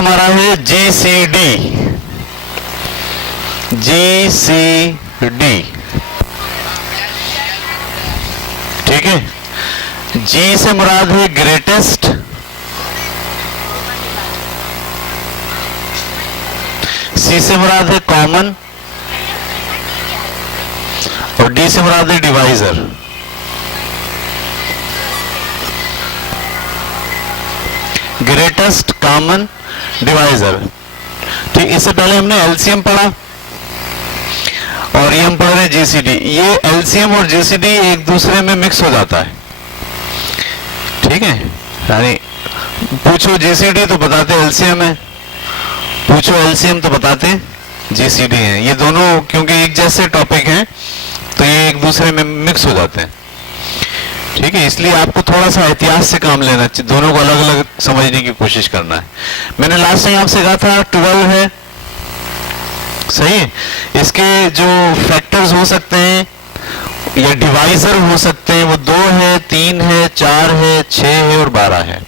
हमारा है GCD। GCD, ठीक है। G से मुराद है ग्रेटेस्ट, C से मुराद है कॉमन, और D से मुराद है डिवाइजर। ग्रेटेस्ट, कॉमन, डिवाइजर, ठीक। इससे पहले हमने एलसीएम पढ़ा और ये हम पढ़ रहे हैं जीसीडी। ये एलसीएम और जीसीडी एक दूसरे में मिक्स हो जाता है, ठीक है। यानी पूछो जीसीडी तो बताते एलसीएम है, पूछो एलसीएम तो बताते जीसीडी है। ये दोनों क्योंकि एक जैसे टॉपिक हैं तो ये एक दूसरे में मिक्स हो जाते हैं, ठीक है। इसलिए आपको थोड़ा सा एहतियात से काम लेना चाहिए, दोनों को अलग अलग समझने की कोशिश करना है। मैंने लास्ट टाइम आपसे कहा था 12 है, सही है। इसके जो फैक्टर्स हो सकते हैं या डिवाइजर हो सकते हैं वो 2 है, 3 है, 4 है, 6 है और 12 है।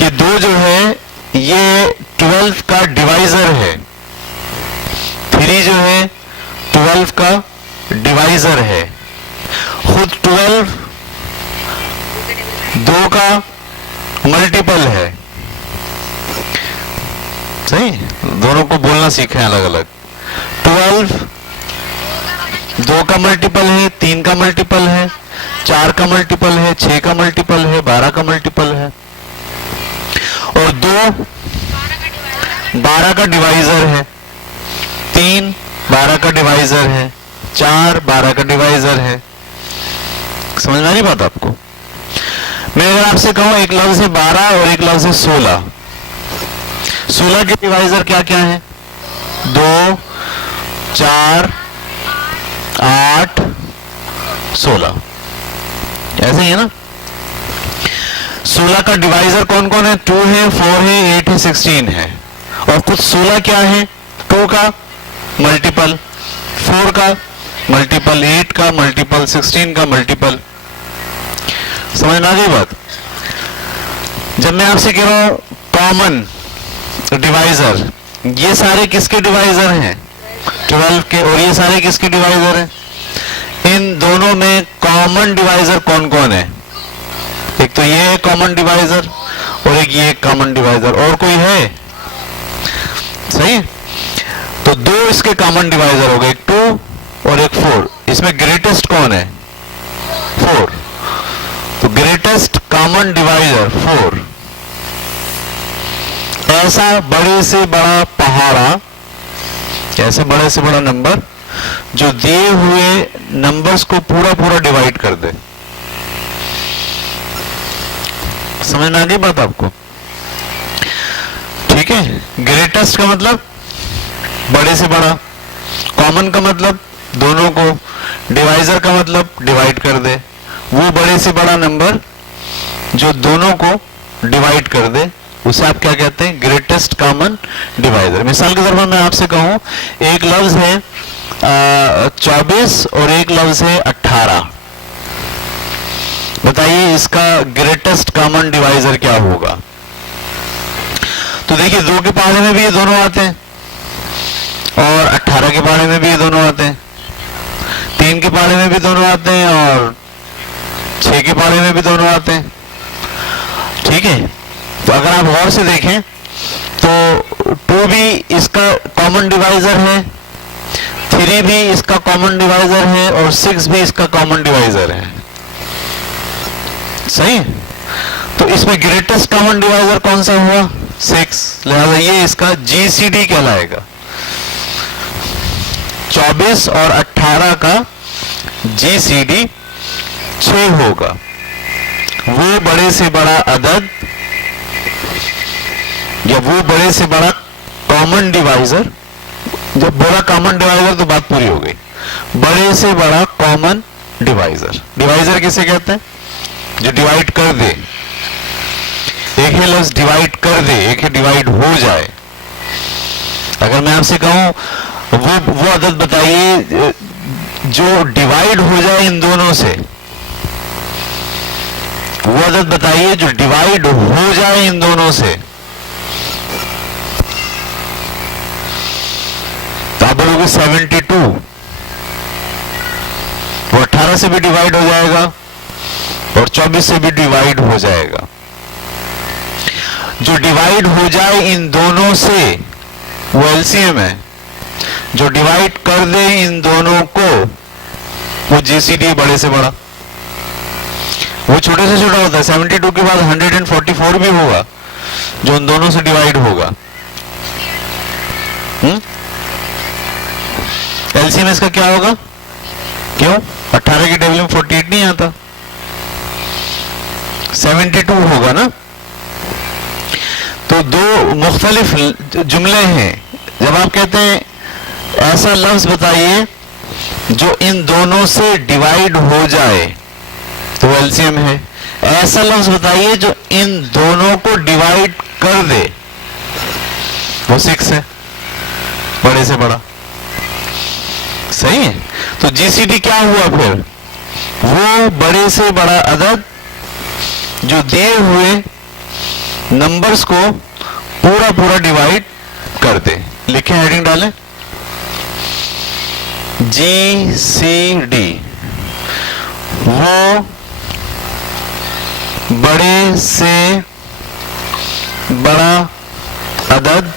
ये 2 जो है ये 12 का डिवाइजर है, 3 जो है 12 का डिवाइजर है। खुद 12 2 का मल्टीपल है, सही। दोनों को बोलना सीखें अलग अलग। 12 2 का मल्टीपल है, 3 का मल्टीपल है, 4 का मल्टीपल है, 6 का मल्टीपल है, 12 का मल्टीपल है, और 2 12 का डिवाइजर है, 3 12 का डिवाइजर है, 4 12 का डिवाइजर है। समझ में आ रही बात आपको? मैं अगर आपसे कहूं एक लफ्ज है 12 और एक लफ्ज है 16, 16 के डिवाइजर क्या क्या है? 2 4 8 16, ऐसे ही है ना। 16 का डिवाइजर कौन कौन है? 2 है, 4 है, 8 है, 16 है। और कुछ 16 क्या है? 2 का मल्टीपल, 4 का मल्टीपल, 8 का मल्टीपल, 16 का मल्टीपल। समझ में आ गई बात? जब मैं आपसे कह रहा हूं कॉमन डिवाइजर, ये सारे किसके डिवाइजर हैं? 12 के। और ये सारे किसके डिवाइजर हैं? इन दोनों में कॉमन डिवाइजर कौन कौन है? एक तो ये है कॉमन डिवाइजर और एक ये कॉमन डिवाइजर, और कोई है? सही। तो 2 इसके कॉमन डिवाइजर हो गए, एक 2 और एक 4। इसमें ग्रेटेस्ट कौन है? 4। तो ग्रेटेस्ट कॉमन डिवाइजर 4। ऐसा बड़े से बड़ा पहाड़ा, ऐसे बड़े से बड़ा नंबर जो दिए हुए नंबर्स को पूरा पूरा डिवाइड कर दे। समझ में आ गई बात आपको? ठीक है। ग्रेटेस्ट का मतलब बड़े से बड़ा, कॉमन का मतलब दोनों को, डिवाइजर का मतलब डिवाइड कर दे। वो बड़े से बड़ा नंबर जो दोनों को डिवाइड कर दे उसे आप क्या कहते हैं? Greatest common divisor. मिसाल के तौर पर मैं आपसे कहूं एक लफ्ज है 24 और एक लफ्ज है 18, बताइए इसका ग्रेटेस्ट कॉमन डिवाइजर क्या होगा? तो देखिए 2 के पहाड़े में भी ये दोनों आते हैं और 18 के पहाड़े में भी ये दोनों आते हैं, 3 के पहाड़े में भी दोनों आते हैं और 6 के पहाड़े में भी दोनों आते हैं, ठीक है। तो अगर आप गौर से देखें तो 2 भी इसका कॉमन डिवाइजर है, 3 भी इसका कॉमन डिवाइजर है और 6 भी इसका कॉमन डिवाइजर है, सही। तो इसमें ग्रेटेस्ट कॉमन डिवाइजर कौन सा हुआ? 6। लिहाजा ये इसका जीसीडी कहलाएगा। 24 और 18 का जीसीडी 6 होगा। वो बड़े से बड़ा अदद या वो बड़े से बड़ा कॉमन डिवाइजर, जब बोला कॉमन डिवाइजर तो बात पूरी हो गई। बड़े से बड़ा कॉमन डिवाइजर, डिवाइजर किसे कहते हैं? जो डिवाइड कर दे। एक है लफ्ज डिवाइड कर दे, एक है डिवाइड हो जाए। अगर मैं आपसे कहूं वो अदद बताइए जो डिवाइड हो जाए इन दोनों से, वो अदद बताइए जो डिवाइड हो जाए इन दोनों से, क्योंकि 72 वो 18 से भी डिवाइड हो जाएगा और 24 से भी डिवाइड हो जाएगा। जो डिवाइड हो जाए इन दोनों से वो एलसीएम है, जो डिवाइड कर दे इन दोनों को वो जीसीडी बड़े से बड़ा। वो छोटे से छोटा होता है, 72 के बाद 144 भी होगा जो उन दोनों से डिवाइड होगा। एलसीएम इसका क्या होगा? क्यों? 18 की टेबल में 48 नहीं आता, 72 होगा ना। तो दो मुख्तलिफ जुमले हैं। जब आप कहते हैं ऐसा लफ्ज बताइए जो इन दोनों से डिवाइड हो जाए तो एलसीएम है। ऐसा लफ्ज बताइए जो इन दोनों को डिवाइड कर दे, वो 6 है, बड़े से बड़ा। सही है। तो जीसीडी क्या हुआ फिर? वो बड़े से बड़ा अदद जो दिए हुए नंबर्स को पूरा पूरा डिवाइड कर दे। लिखें, हेडिंग डालें, जीसीडी वो बड़े से बड़ा अदद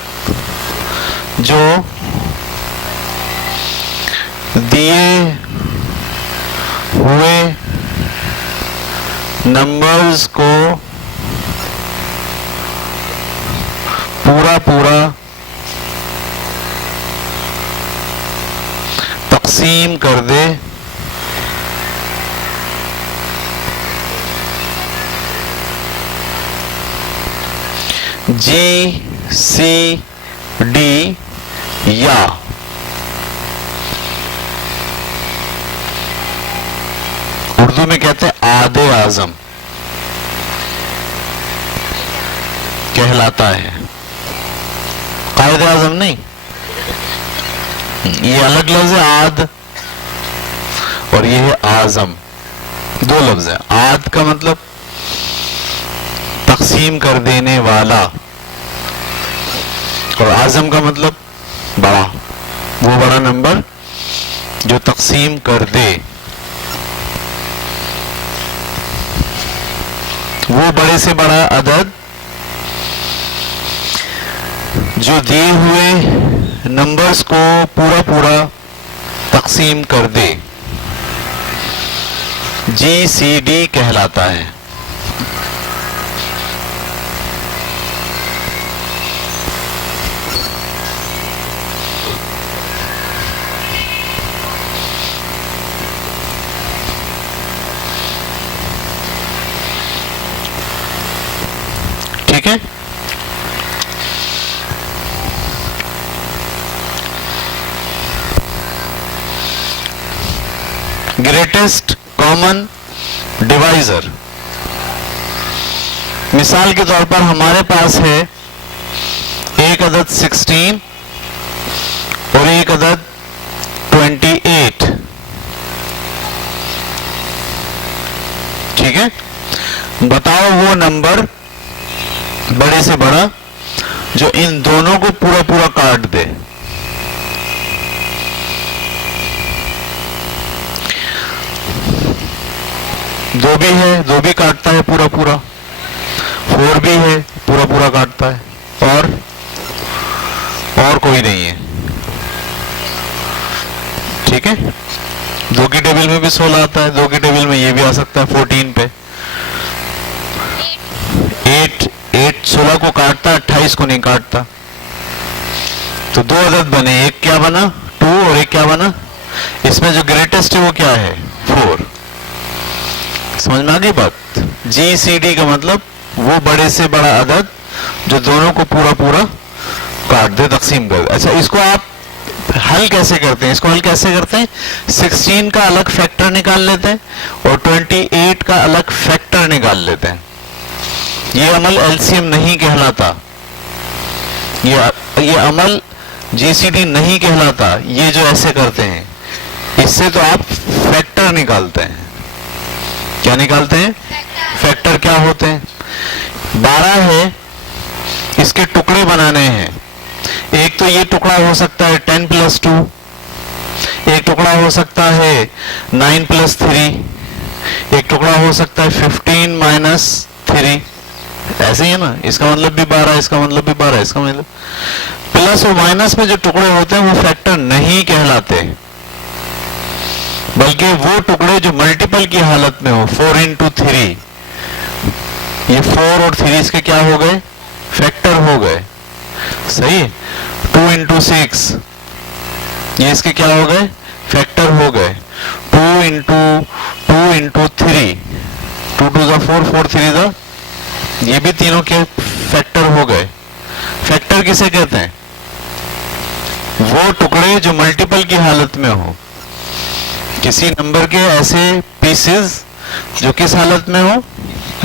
जो दिए हुए नंबर्स को पूरा पूरा तकसीम कर दे। जीसीडी या उर्दू में कहते हैं आदे आजम कहलाता है, कायदे आजम नहीं। ये अलग लफ्ज है आद, और ये है आजम, दो लफ्ज है। आद का मतलब तकसीम कर देने वाला, और आजम का मतलब बड़ा, वो बड़ा नंबर जो तकसीम कर दे, वो बड़े से बड़ा अदद जो दिए हुए नंबर्स को पूरा पूरा तकसीम कर दे, जीसीडी कहलाता है। ठीक है। ग्रेटेस्ट कॉमन डिवाइजर, मिसाल के तौर पर हमारे पास है एक अदद 16 और एक अदद 28। ठीक है। बताओ वो नंबर बड़े से बड़ा जो इन दोनों को पूरा पूरा काट दे। दो भी है, दो भी काटता है पूरा पूरा। 4 भी है, पूरा पूरा काटता है। और कोई नहीं है। ठीक है। 2 की टेबल में भी 16 आता है, 2 की टेबल में ये भी आ सकता है 14 पे। 8 16 को काटता, 28 को नहीं काटता। तो दो अदद बने, एक क्या बना 2 और एक क्या बना, इसमें जो ग्रेटेस्ट है वो क्या है 4। समझ में आ गई बात? जीसीडी का मतलब वो बड़े से बड़ा अदद जो दोनों को पूरा पूरा काट दे, तकसीम कर दे। अच्छा, इसको आप हल कैसे करते हैं? इसको हल कैसे करते हैं? 16 का अलग फैक्टर निकाल लेते हैं और 28 का अलग फैक्टर निकाल लेते हैं। ये अमल एलसीएम नहीं कहलाता, ये अमल जीसीडी नहीं कहलाता। ये जो ऐसे करते हैं, इससे तो आप फैक्टर निकालते हैं। क्या निकालते हैं? फैक्टर क्या होते हैं? 12 है, इसके टुकड़े बनाने हैं। एक तो ये टुकड़ा हो सकता है 10 + 2, एक टुकड़ा हो सकता है 9 + 3, एक टुकड़ा हो सकता है 15 - 3, ऐसे ही है ना। इसका मतलब भी 12, इसका मतलब भी 12, इसका मतलब प्लस और माइनस में जो टुकड़े होते हैं वो फैक्टर नहीं कहलाते, बल्कि वो टुकड़े जो मल्टीपल की हालत में हो। 4 × 3, ये 4 और 3 इसके क्या हो गए? फैक्टर हो गए, सही। 2 × 6, ये इसके क्या हो गए? फैक्टर हो गए। 2 × 3, 2 × 2 = 4, 4 × 3 = 8, ये भी तीनों के फैक्टर हो गए। फैक्टर किसे कहते हैं? वो टुकड़े जो मल्टीपल की हालत में हो। किसी नंबर के ऐसे पीसेस जो किस हालत में हो?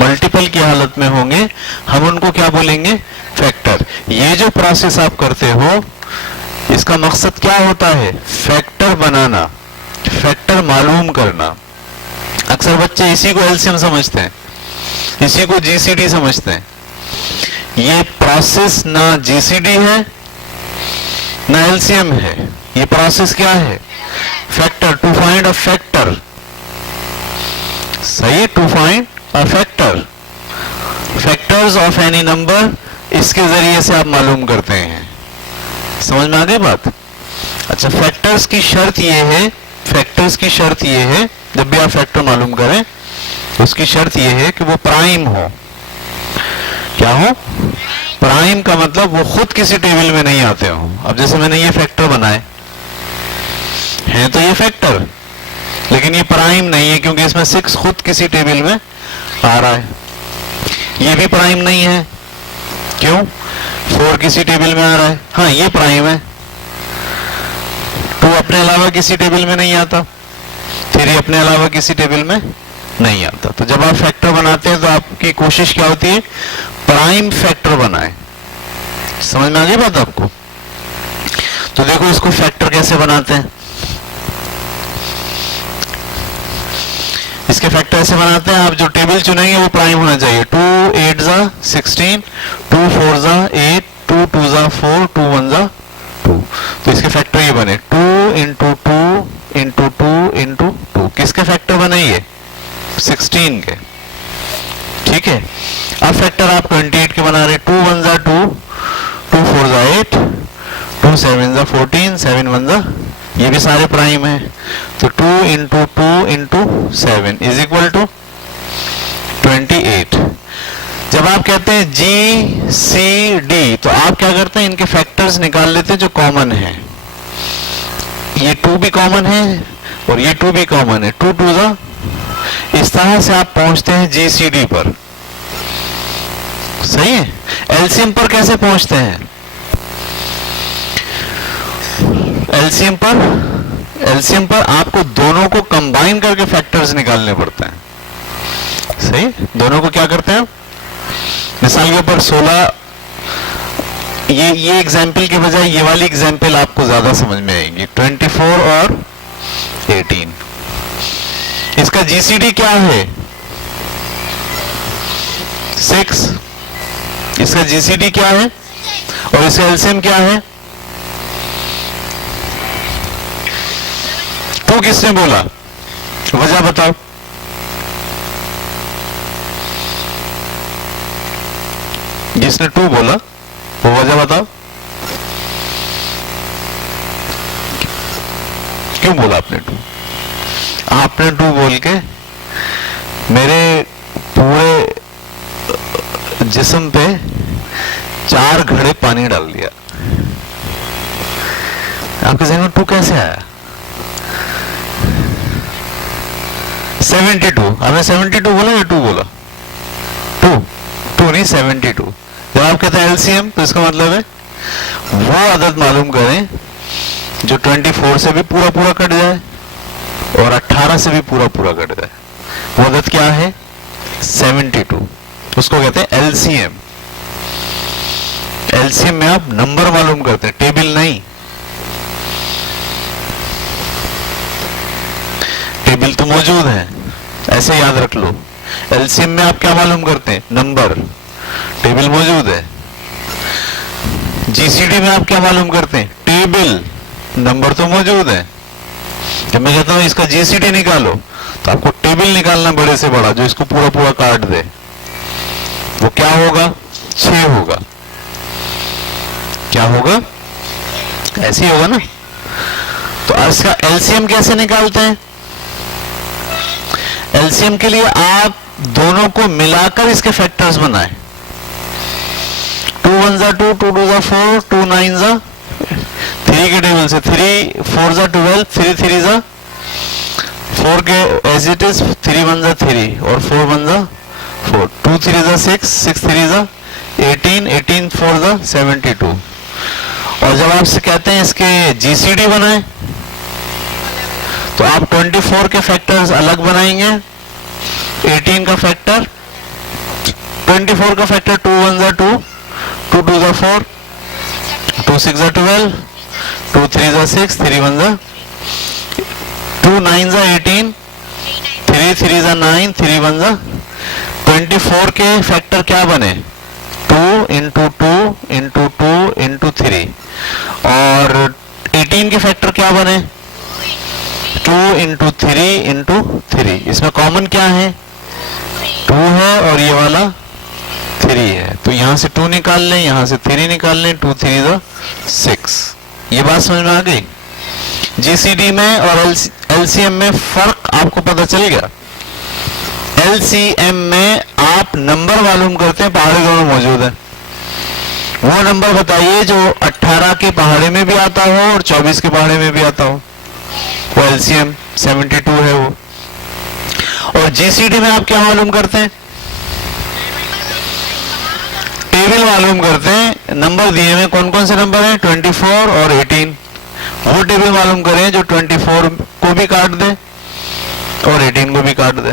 मल्टीपल की हालत में होंगे, हम उनको क्या बोलेंगे? फैक्टर। ये जो प्रोसेस आप करते हो, इसका मकसद क्या होता है? फैक्टर बनाना, फैक्टर मालूम करना। अक्सर बच्चे इसी को एलसीएम समझते हैं, इसी को जीसीडी समझते हैं। ये प्रोसेस ना जीसीडी है ना एलसीएम है। ये प्रोसेस क्या है? Factor, to find a factor, सही, to find a factor. Factors of any number, इसके जरिए से आप मालूम करते हैं। समझ में आ गई बात? अच्छा, फैक्टर्स की शर्त ये है, फैक्टर्स की शर्त ये है, जब भी आप फैक्टर मालूम करें उसकी शर्त ये है कि वो प्राइम हो। क्या हो? प्राइम का मतलब वो खुद किसी टेबल में नहीं आते हो। अब जैसे मैंने ये फैक्टर बनाए हैं, तो ये फैक्टर, लेकिन ये प्राइम नहीं है क्योंकि इसमें 6 खुद किसी टेबल में आ रहा है। ये भी प्राइम नहीं है, क्यों? 4 किसी टेबल में आ रहा है। हाँ, ये प्राइम है। 2 अपने अलावा किसी टेबल में नहीं आता, 3 अपने अलावा किसी टेबल में नहीं आता। तो जब आप फैक्टर बनाते हैं तो आपकी कोशिश क्या होती है? प्राइम फैक्टर बनाए। समझ में आ गई बात आपको? तो देखो इसको फैक्टर कैसे बनाते हैं। इसके फैक्टर ऐसे बनाते हैं, आप जो टेबल चुनेंगे वो प्राइम होना चाहिए। 2 8 = 16, 2 4 = 8, 2 2 = 4, 2 1 = 2। तो इसके फैक्टर ये बने 2 × 2 × 2 × 2। किसके फैक्टर बने? ये 16 के, ठीक है। अब फैक्टर आप 28 के बना रहे। 2 1 = 2, 2 4 = 8, 2 7 = 14, 7 1 = ये भी सारे प्राइम है। तो 2 × 2 × 7 = 28। जब आप कहते हैं जी सी डी, तो आप क्या करते हैं? इनके फैक्टर्स निकाल लेते हैं जो कॉमन है। ये 2 भी कॉमन है और ये 2 भी कॉमन है। 2 2 = इस तरह से आप पहुंचते हैं जीसीडी पर, सही है। एलसीएम पर कैसे पहुंचते हैं? एलसीएम पर आपको दोनों को कंबाइन करके फैक्टर्स निकालने पड़ते हैं, सही। दोनों को क्या करते हैं? मिसाल के ऊपर 16, ये एग्जाम्पल के बजाय ये वाली एग्जाम्पल आपको ज्यादा समझ में आएगी। 24 और 18, इसका जीसीडी क्या है? 6। इसका जीसीडी क्या है और इसका एलसीएम क्या है? 2 किसने बोला? वजह बताओ। जिसने 2 बोला वो वजह बताओ, क्यों बोला आपने 2? आपने 2 बोल के मेरे पूरे जिस्म पे 4 घड़े पानी डाल दिया। आपके जहन में 2 कैसे आया? 72, आपने 72 बोला या 2 बोला? 2 नहीं, 72। जब आप कहते हैं एलसीएम, तो इसका मतलब है वो अदद मालूम करें जो 24 से भी पूरा पूरा कट जाए और 18 से भी पूरा पूरा कट जाए। वो अदद क्या है? 72। उसको कहते हैं एलसीएम। एलसीएम में आप नंबर मालूम करते हैं, टेबल नहीं। टेबल तो मौजूद है, ऐसे याद रख लो। एलसीएम में आप क्या मालूम करते हैं? नंबर। टेबल मौजूद है। जीसीडी में आप क्या मालूम करते हैं? टेबल। नंबर तो मौजूद है। जब मैं कहता हूं इसका जीसीडी निकालो तो आपको टेबल निकालना बड़े से बड़ा जो इसको पूरा पूरा काट दे, वो क्या होगा? 6 होगा। क्या होगा? ऐसे ही होगा ना। तो इसका एलसीएम कैसे निकालते हैं? एलसीएम के लिए आप दोनों को मिलाकर इसके फैक्टर्स बनाएं। 2 1 जा 2, 2 2 जा 4, 2 9 जा 3 के टेबल से 3 4 जा 12, 3 3 जा 4 के एज इट इज, 3 1 जा 3 और 4 1 जा 4, 2 3 जा 6, 6 3 जा 18, 18 4 जा 72। और जब आपसे कहते हैं इसके जीसीडी बनाएं तो आप 24 के फैक्टर्स अलग बनाएंगे, 18 का फैक्टर, 24 का फैक्टर 2 1 जा 2, 2 2 जा 4, 2 6 जा 12, 2 3 जा 6, 3 1 जा 2 9 जा 18, 3 3 जा 9, 3 1 जा 24 के फैक्टर क्या बने? 2 इंटू 2 इंटू 2 इंटू 3। और 18 के फैक्टर क्या बने? 2 इंटू 3 इंटू 3। इसमें कॉमन क्या है? 2 है और ये वाला 3 है, तो यहां से 2 निकाल लें, यहां से 3 निकाल लें, 2 3 जा 6। ये बात समझ में आ गई? जीसीडी में और एलसीएम में फर्क आपको पता चल गया। एलसीएम में आप नंबर मालूम करते हैं, पहाड़े दोनों मौजूद है, वो नंबर बताइए जो 18 के पहाड़े में भी आता हो और 24 के पहाड़े में भी आता हो, वो एलसीएम 72 है वो। और जीसीडी में आप क्या मालूम करते हैं? टेबल मालूम करते हैं, नंबर दिए हुए कौन कौन से नंबर हैं? 24 और 18। वो टेबल मालूम करें जो 24 को भी काट दे और 18 को भी काट दे,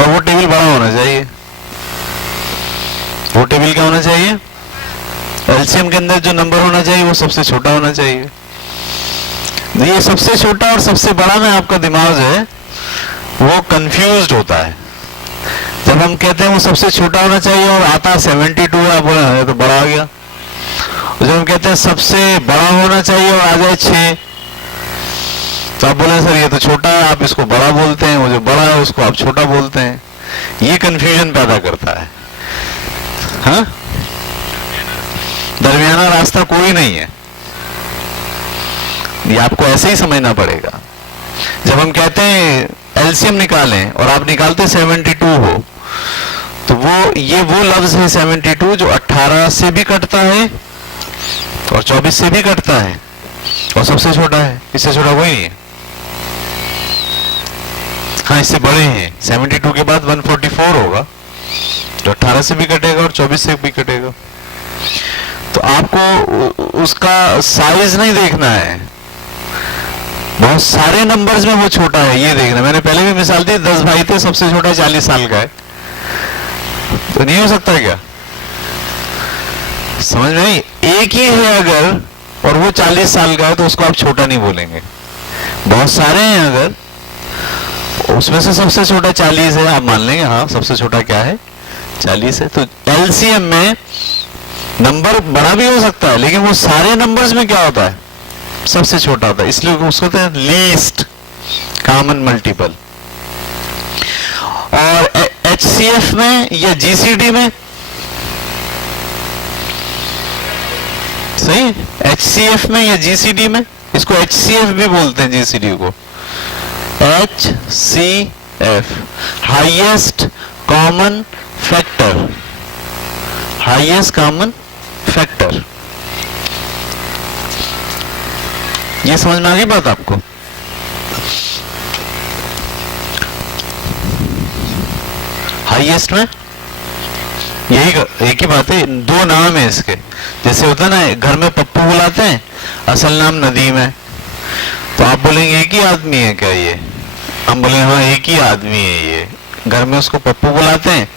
और वो टेबल बड़ा होना चाहिए। वो टेबल क्या होना चाहिए? एलसीएम के अंदर जो नंबर होना चाहिए वो सबसे छोटा होना चाहिए। ये सबसे छोटा और सबसे बड़ा में आपका दिमाग है वो कंफ्यूज्ड होता है। जब हम कहते हैं वो सबसे छोटा होना चाहिए और आता 72 है, आप बोले तो बड़ा आ गया। जब हम कहते हैं सबसे बड़ा होना चाहिए और आ जाए 6, तो आप बोले सर ये तो छोटा है, आप इसको बड़ा बोलते हैं, वो जो बड़ा है उसको आप छोटा बोलते हैं। ये कंफ्यूजन पैदा करता है। हाँ, दरमियाना रास्ता कोई नहीं है, ये आपको ऐसे ही समझना पड़ेगा। जब हम कहते हैं एलसीएम निकालें और आप निकालते 72 हो, तो वो लफ्ज है 72 जो 18 से भी कटता है और 24 से भी कटता है और सबसे छोटा है। इससे छोटा कोई नहीं है। हाँ, इससे बड़े हैं। 72 के बाद 144 होगा जो 18 से भी कटेगा और 24 से भी कटेगा। तो आपको उसका साइज नहीं देखना है, बहुत सारे नंबर्स में वो छोटा है ये देखना। मैंने पहले भी मिसाल दी, 10 भाई थे, सबसे छोटा 40 साल का है, तो नहीं हो सकता है क्या? समझ में नहीं? एक ही है अगर और वो 40 साल का है तो उसको आप छोटा नहीं बोलेंगे। बहुत सारे हैं अगर उसमें से सबसे छोटा 40 है, आप मान लेंगे हाँ सबसे छोटा क्या है? 40 है। तो एलसीएम में नंबर बड़ा भी हो सकता है, लेकिन वो सारे नंबर्स में क्या होता है? सबसे छोटा होता है, इसलिए उसको कहते हैं लीस्ट कॉमन मल्टीपल। और एचसीएफ में या जीसीडी में, सही, एचसीएफ में या जीसीडी में, इसको एचसीएफ भी बोलते हैं जीसीडी को। HCF highest common factor, highest common factor. ये समझ में आ गई बात आपको? हाईएस्ट में यही एक ही बात है, 2 नाम है इसके। जैसे होता है ना घर में पप्पू बुलाते हैं, असल नाम नदीम है, तो आप बोलेंगे एक ही आदमी है क्या ये? हम बोले हाँ एक ही आदमी है ये। घर में उसको पप्पू बुलाते हैं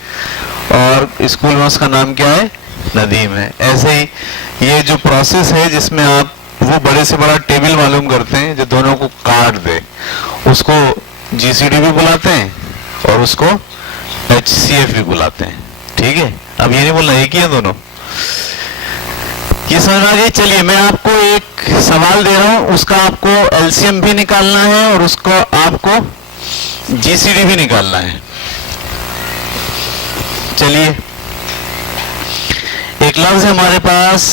और स्कूल में उसका नाम क्या है? नदीम है। ऐसे ही ये जो प्रोसेस है जिसमें आप वो बड़े से बड़ा टेबल मालूम करते हैं जो दोनों को काट दे, उसको जीसीडी भी बुलाते हैं और उसको एचसीएफ भी बुलाते हैं। ठीक है, अब ये नहीं बोलना एक ही है दोनों। ये समझ आ गई। चलिए मैं आपको एक सवाल दे रहा हूं, उसका आपको एलसीएम भी निकालना है और उसको आपको जीसीडी भी निकालना है। चलिए एक लफ्ज है हमारे पास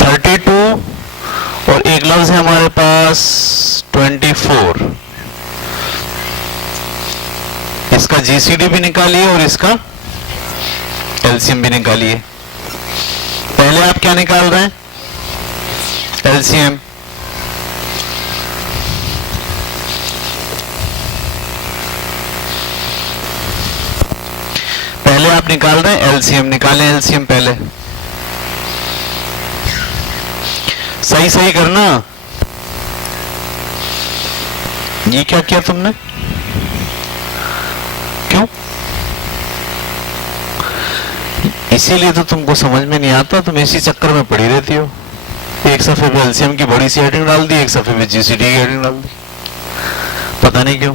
32 और एक लफ्ज है हमारे पास 24। इसका जीसीडी भी निकालिए और इसका एलसीएम भी निकालिए। पहले आप क्या निकाल रहे हैं? एलसीएम। पहले आप निकाल रहे हैं एलसीएम, निकालें एलसीएम पहले। सही सही करना। ये क्या किया तुमने? क्यों? इसीलिए तो तुमको समझ में नहीं आता, तुम इसी चक्कर में पड़ी रहती हो। एक सफे पे एलसीएम की बड़ी सी हेडिंग डाल दी, एक सफे पे जीसीडी की हेडिंग डाल दी, पता नहीं क्यों।